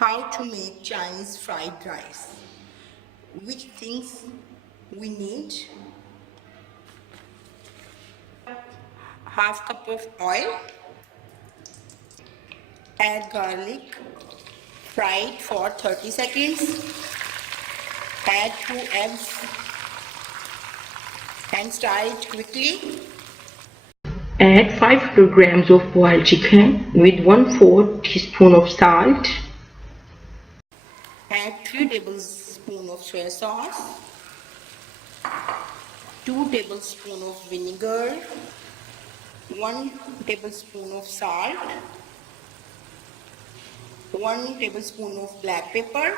How to make Chinese fried rice. Which things we need? Half cup of oil. Add garlic. Fry it for 30 seconds. Add 2 eggs and stir it quickly. Add 500 grams of boiled chicken with 1/4 teaspoon of salt. Add 3 tablespoons of soy sauce, 2 tablespoons of vinegar, 1 tablespoon of salt, 1 tablespoon of black pepper,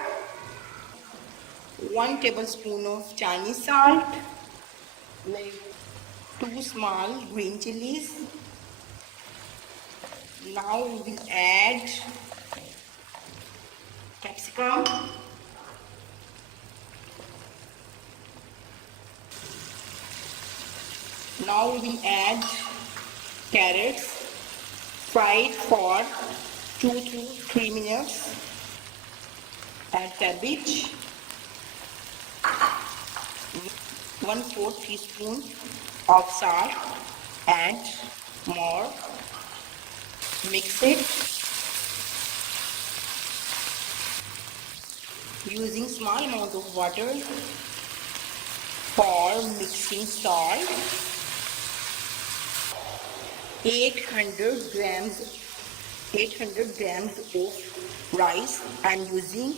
1 tablespoon of Chinese salt, 2 small green chilies. Now we will add capsicum, now we will add carrots, fried for 2 to 3 minutes. Add cabbage, 1/4 teaspoon of salt, add more, mix it using small amount of water for mixing salt. 800 grams of rice I am using.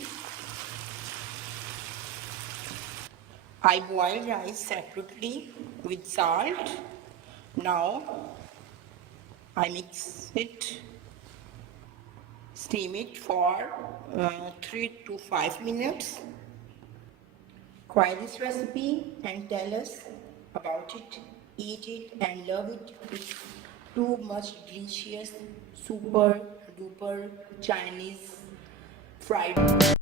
I boil rice separately with salt. Now I mix it, steam it for 3 to 5 minutes. Try this recipe and tell us about it. Eat it and love it. It's too much delicious, super duper Chinese fried.